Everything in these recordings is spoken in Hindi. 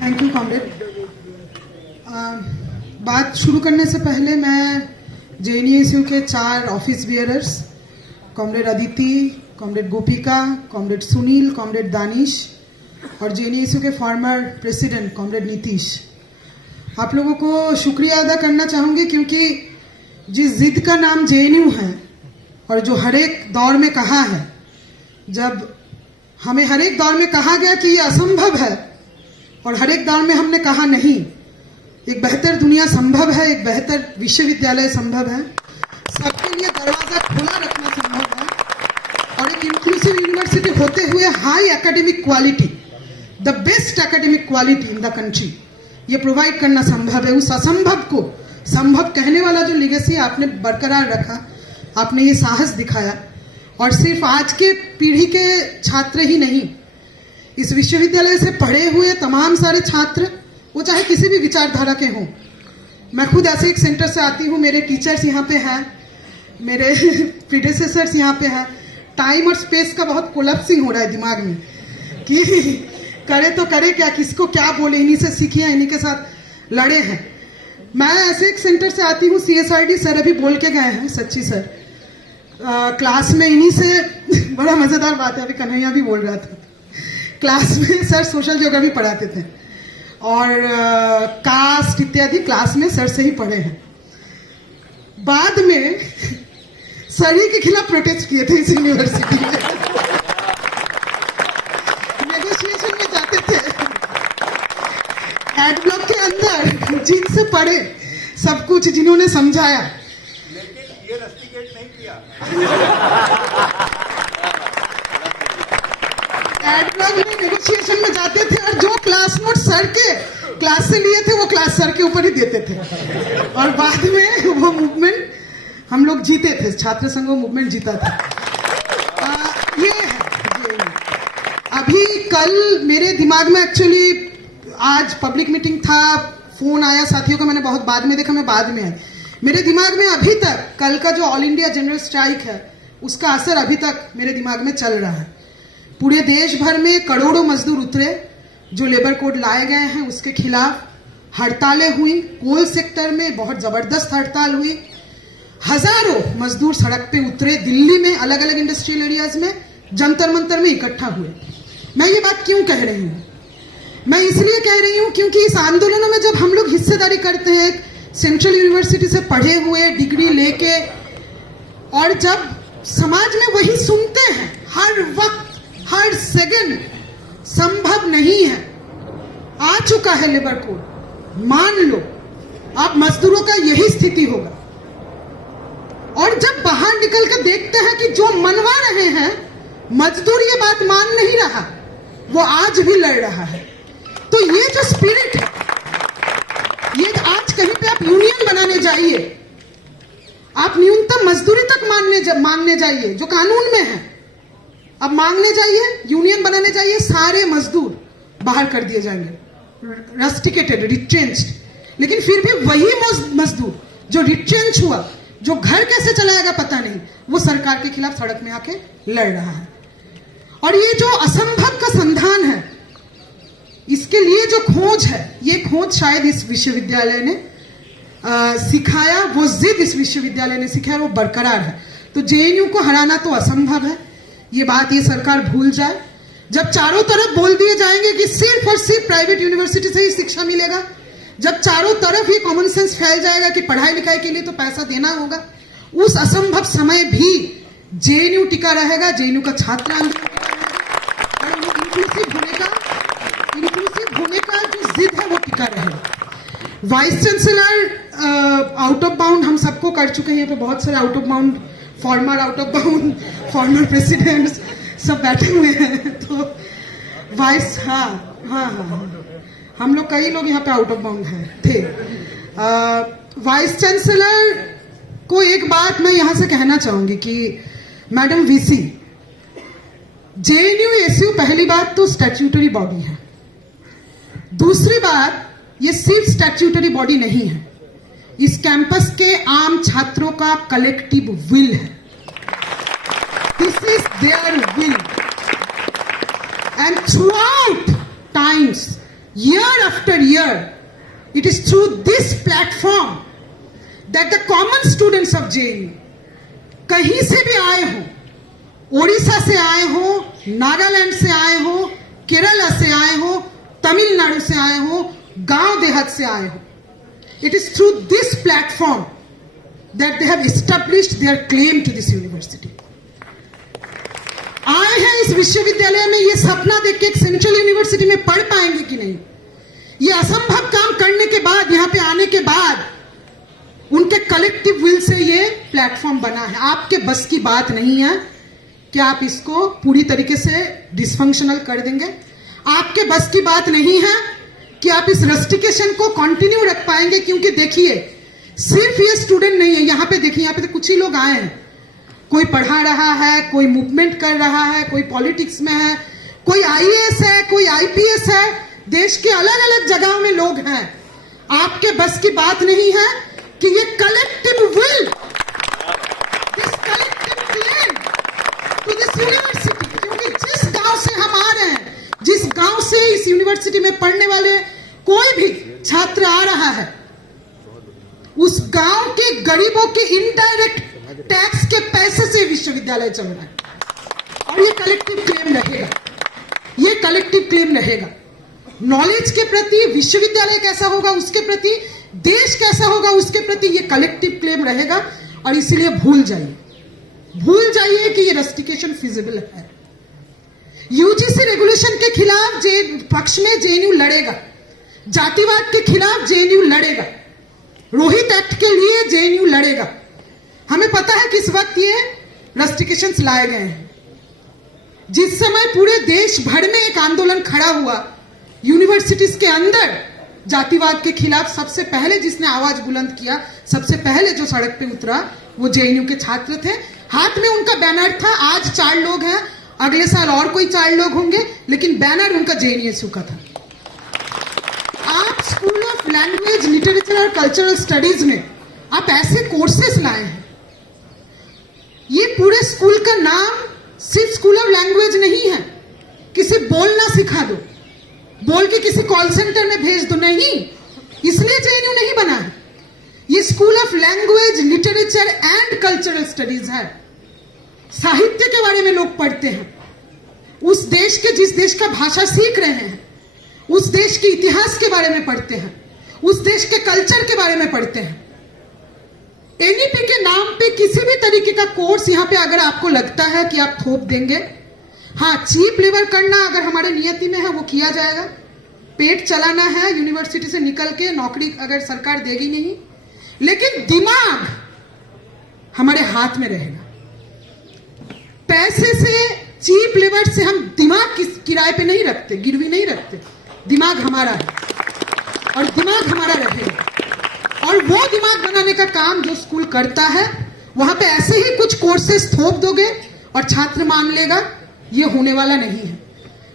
Thank you comrade. बात शुरू करने से पहले मैं जेएनयू के 4 office bearers, comrade Aditi, comrade गोपिका, कॉमरेड सुनील, कॉमरेड दानिश और जेएनयू के फॉर्मर प्रेसिडेंट कॉमरेड नीतीश, आप लोगों को शुक्रिया अदा करना चाहूँगी, क्योंकि जिस जिद का नाम जेएनयू है और जो हर एक दौर में कहा है, जब हमें हर एक दौर में कहा गया कि ये असंभव है और हर एक दौर में हमने कहा नहीं, एक बेहतर दुनिया संभव है, एक बेहतर विश्वविद्यालय संभव है, सबके लिए दरवाजा खुला रखना संभव है और एक इंक्लूसिव यूनिवर्सिटी होते हुए high academic quality, the best academic quality in the country, ये प्रोवाइड करना संभव है। उस असंभव को संभव कहने वाला जो लिगेसी आपने बरकरार रखा, आपने ये साहस दिखाया, और सिर्फ आज के पीढ़ी के छात्र ही नहीं, इस विश्वविद्यालय से पढ़े हुए तमाम सारे छात्र, वो चाहे किसी भी विचारधारा के हों। मैं खुद ऐसे एक सेंटर से आती हूँ, मेरे टीचर्स यहाँ पे हैं, मेरे प्रीडेसेसर्स यहाँ पे हैं। टाइम और स्पेस का बहुत कोलैप्सिंग हो रहा है दिमाग में कि करे तो करे क्या, किसको क्या बोले, इन्हीं से सीखे हैं, इन्हीं के साथ लड़े हैं। मैं ऐसे एक सेंटर से आती हूँ, CSRD सर अभी बोल के गए हैं, सच्ची सर, क्लास में इन्हीं से बड़ा मजेदार बात है, अभी कन्हैया भी बोल रहा था, क्लास में सर सोशल ज्योग्राफी पढ़ाते थे और कास्ट इत्यादि क्लास में सर से ही पढ़े हैं। बाद में सर ही के खिलाफ प्रोटेस्ट किए थे इस यूनिवर्सिटी में, नेगोशिएशन में जाते थे एड ब्लॉक के अंदर, जिनसे पढ़े सब कुछ, जिन्होंने समझाया, लेकिन ये रस्टिकेट नहीं किया। एड ब्लॉक में नेगोशिएशन में जाते थे और जो क्लास नोट सर के क्लास से लिए थे वो क्लास सर के ऊपर ही देते थे, और बाद में वो मूवमेंट हम लोग जीते थे, छात्र संघ वो मूवमेंट जीता था। ये है अभी कल मेरे दिमाग में, एक्चुअली आज पब्लिक मीटिंग था, फोन आया साथियों का, मैंने बहुत बाद में देखा, मैं बाद में आई, मेरे दिमाग में अभी तक कल का जो ऑल इंडिया जनरल स्ट्राइक है उसका असर अभी तक मेरे दिमाग में चल रहा है। पूरे देश भर में करोड़ों मजदूर उतरे, जो लेबर कोड लाए गए हैं उसके खिलाफ हड़तालें हुई, कोल सेक्टर में बहुत जबरदस्त हड़ताल हुई, हजारों मजदूर सड़क पे उतरे, दिल्ली में अलग अलग इंडस्ट्रियल एरियाज में जंतर मंतर में इकट्ठा हुए। मैं ये बात क्यों कह रही हूँ? मैं इसलिए कह रही हूँ क्योंकि इस आंदोलनों में जब हम लोग हिस्सेदारी करते हैं, सेंट्रल यूनिवर्सिटी से पढ़े हुए, डिग्री लेके, और जब समाज में वही सुनते हैं हर वक्त, हर सेकंड, संभव नहीं है, आ चुका है लेबर कोड, मान लो अब मजदूरों का यही स्थिति होगा, और जब बाहर निकल कर देखते हैं कि जो मनवा रहे हैं मजदूर ये बात मान नहीं रहा, वो आज भी लड़ रहा है, तो ये जो स्पिरिट है, ये आज कहीं पे आप यूनियन बनाने जाइए, आप न्यूनतम मजदूरी तक मांगने जाइए जो कानून में है, अब मांगने जाइए, यूनियन बनाने जाइए, सारे मजदूर बाहर कर दिए जाएंगे, रस्टिकेटेड, रिट्रेंच्ड। लेकिन फिर भी वही मजदूर जो रिट्रेंच हुआ, जो घर कैसे चलाएगा पता नहीं, वो सरकार के खिलाफ सड़क में आके लड़ रहा है। और ये जो असंभव का संधान है, इसके लिए जो खोज है, ये खोज शायद इस विश्वविद्यालय ने सिखाया, वो जिद इस विश्वविद्यालय ने सिखाया, वो बरकरार है। तो जेएनयू को हराना तो असंभव है, ये बात ये सरकार भूल जाए। जब चारों तरफ बोल दिए जाएंगे कि सिर्फ और सिर्फ प्राइवेट यूनिवर्सिटी से ही शिक्षा मिलेगा, जब चारों तरफ ये कॉमन सेंस फैल जाएगा कि पढ़ाई लिखाई के लिए तो पैसा देना होगा, उस असंभव समय भी जेएनयू टिका रहेगा, जेएनयू का छात्र आंदोलन और इंक्लूसिव होने का जो जिद है वो टिका रहेगा। Vice chancellor out of bound हम सबको कर चुके हैं, यहाँ पे बहुत सारे out of bound, former out of bound, former presidents सब बैठे हुए हैं, तो वाइस, हाँ, हम लोग कई लोग यहाँ पे आउट ऑफ बाउंड थे। वाइस चांसलर को एक बात मैं यहाँ से कहना चाहूंगी कि मैडम वीसी, जेएनयू एसयू पहली बात तो स्टैट्यूटरी बॉडी है, दूसरी बात ये सिर्फ स्टैट्यूटरी बॉडी नहीं है, इस कैंपस के आम छात्रों का कलेक्टिव विल है, this is there will, and throughout times year after year, it is through this platform that the common students of JNU, कहीं से भी आए हो, ओडिशा से आए हो, नागालैंड से आए हो, केरला से आए हो, तमिलनाडु से आए हो, गांव देहात से आए हो, it is through this platform that they have established their claim to this university. आए हैं इस विश्वविद्यालय में ये सपना देख के एक सेंट्रल यूनिवर्सिटी में पढ़ पाएंगे कि नहीं, ये असंभव काम करने के बाद, यहां पे आने के बाद उनके कलेक्टिव विल से ये प्लेटफॉर्म बना है. आपके बस की बात नहीं है कि आप इसको पूरी तरीके से डिसफंक्शनल कर देंगे. आपके बस की बात नहीं है कि आप इस रस्टिकेशन को कंटिन्यू रख पाएंगे, क्योंकि देखिए सिर्फ ये स्टूडेंट नहीं है. यहाँ पे देखिए, यहाँ पे तो कुछ ही लोग आए हैं. कोई पढ़ा रहा है, कोई मूवमेंट कर रहा है, कोई पॉलिटिक्स में है, कोई आईएएस है, कोई आईपीएस है. देश के अलग अलग जगहों में लोग हैं. आपके बस की बात नहीं है कि ये collective will, this collective claim to this university, क्योंकि जिस गांव से हम आ रहे हैं, जिस गांव से इस यूनिवर्सिटी में पढ़ने वाले कोई भी छात्र आ रहा है, उस गांव के गरीबों के इनडायरेक्ट टैक्स के पैसे से विश्वविद्यालय चल रहा है. और ये कलेक्टिव क्लेम रहेगा, ये कलेक्टिव क्लेम रहेगा. नॉलेज के प्रति विश्वविद्यालय कैसा होगा, उसके प्रति देश कैसा होगा, उसके प्रति ये कलेक्टिव क्लेम रहेगा. और इसीलिए भूल जाइए कि ये रस्टिकेशन फिजिबल है. यूजीसी रेगुलेशन के खिलाफ पक्ष में जेएनयू लड़ेगा, जातिवाद के खिलाफ जेएनयू लड़ेगा, रोहित एक्ट के लिए जेएनयू लड़ेगा. हमें पता है कि इस वक्त ये रस्टिकेशंस लाए गए हैं. जिस समय पूरे देश भर में एक आंदोलन खड़ा हुआ यूनिवर्सिटीज के अंदर जातिवाद के खिलाफ, सबसे पहले जिसने आवाज बुलंद किया, सबसे पहले जो सड़क पे उतरा, वो जेएनयू के छात्र थे. हाथ में उनका बैनर था. आज 4 लोग हैं, अगले साल और कोई 4 लोग होंगे, लेकिन बैनर उनका जेएनयू का था. आप स्कूल ऑफ लैंग्वेज, लिटरेचर और कल्चरल स्टडीज में आप ऐसे कोर्सेस लाए हैं. ये पूरे स्कूल का नाम सिर्फ स्कूल ऑफ लैंग्वेज नहीं है. किसी बोलना सिखा दो, बोल के किसी कॉल सेंटर में भेज दो, नहीं. इसलिए जेएनयू नहीं बना है. ये school of language, literature and cultural studies है. साहित्य के बारे में लोग पढ़ते हैं. उस देश के, जिस देश का भाषा सीख रहे हैं, उस देश के इतिहास के बारे में पढ़ते हैं, उस देश के कल्चर के बारे में पढ़ते हैं. एनईपी के नाम पे किसी भी तरीके का कोर्स यहाँ पे अगर आपको लगता है कि आप थोप देंगे, हाँ, चीप लेबर करना अगर हमारे नियति में है वो किया जाएगा. पेट चलाना है, यूनिवर्सिटी से निकल के नौकरी अगर सरकार देगी नहीं, लेकिन दिमाग हमारे हाथ में रहेगा. पैसे से, चीप लेबर से हम दिमाग किराए पे नहीं रखते, गिरवी नहीं रखते. दिमाग हमारा है और दिमाग हमारा रहेगा. और वो दिमाग बनाने का काम जो स्कूल करता है, वहां पे ऐसे ही कुछ कोर्सेस थोप दोगे और छात्र मान लेगा, ये होने वाला नहीं है.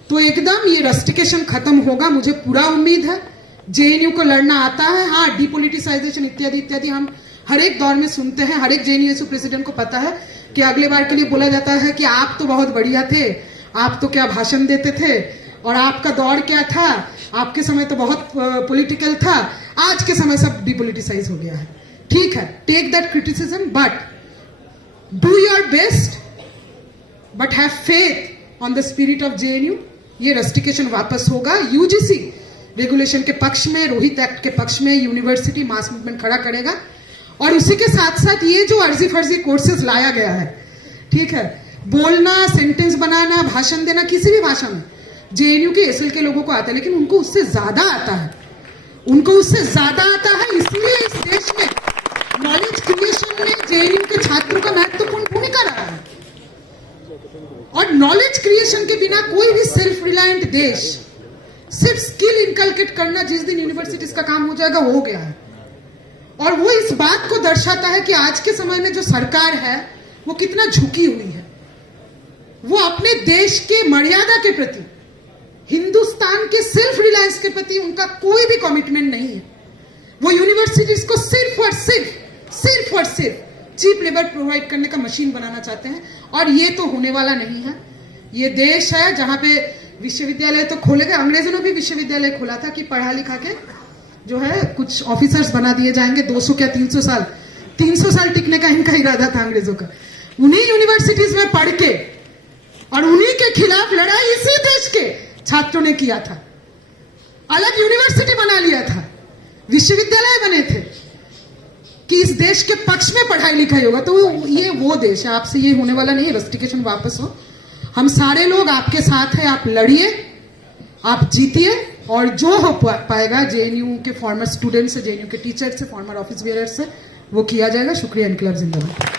तो एकदम ये रस्टिकेशन खत्म होगा, मुझे पूरा उम्मीद है. जेएनयू को लड़ना आता है. हाँ, डिपोलिटिसाइजेशन इत्यादि इत्यादि हम हर एक दौर में सुनते हैं. हर एक जेएनयू प्रेसिडेंट को पता है कि अगले बार के लिए बोला जाता है कि आप तो बहुत बढ़िया थे, आप तो क्या भाषण देते थे, और आपका दौर क्या था, आपके समय तो बहुत पॉलिटिकल था, आज के समय सब डिपोलिटिसाइज हो गया है. ठीक है, take that criticism, but do your best, but have faith on the spirit of JNU. ये रस्टिकेशन वापस होगा. यूजीसी रेगुलेशन के पक्ष में, रोहित एक्ट के पक्ष में यूनिवर्सिटी मास मूवमेंट खड़ा करेगा. और उसी के साथ साथ ये जो अर्जी फर्जी कोर्सेज लाया गया है, ठीक है, बोलना, सेंटेंस बनाना, भाषण देना, किसी भी भाषा में जेएनयू के एसएल के लोगों को आता है, लेकिन उनको उससे ज्यादा आता है. उनको उससे ज्यादा आता है. इसलिए इस देश में नॉलेज क्रिएशन में जेएनयू के छात्रों का महत्वपूर्ण भूमिका रहा है. और नॉलेज क्रिएशन के बिना कोई भी सेल्फ रिलायंट देश, सिर्फ स्किल इनकलकेट करना जिस दिन यूनिवर्सिटीज का काम हो जाएगा, हो गया है. और वो इस बात को दर्शाता है कि आज के समय में जो सरकार है वो कितना झुकी हुई है. वो अपने देश के मर्यादा के प्रति, हिंदुस्तान के सेल्फ रिलायंस के प्रति उनका कोई भी कमिटमेंट नहीं है. वो यूनिवर्सिटीज को सिर्फ और सिर्फ चीप लेबर प्रोवाइड करने का मशीन बनाना चाहते हैं. और ये तो होने वाला नहीं है. ये देश है जहां पे विश्वविद्यालय तो खोले गए, अंग्रेजों ने भी विश्वविद्यालय खोला था कि पढ़ा लिखा के जो है कुछ ऑफिसर्स बना दिए जाएंगे 200 क्या 300 साल टिकने का इनका इरादा था अंग्रेजों का। उन्हीं यूनिवर्सिटीज में पढ़ के और उन्हीं के खिलाफ लड़ाई इसी देश के छात्रों ने किया था। अलग यूनिवर्सिटी बना लिया था, विश्वविद्यालय बने थे कि इस देश के पक्ष में पढ़ाई लिखाई होगा। तो ये वो देश है, आपसे ये होने वाला नहीं है रस्टिकेशन वापस हो। हम सारे लोग आपके साथ हैं, आप लड़िए, आप जीतिए और जो हो पाएगा जेएनयू के फॉर्मर स्टूडेंट से, जेएनयू के टीचर से, फॉर्मर ऑफिस बेयरर से वो किया जाएगा। शुक्रिया, इनकलाब जिंदाबाद।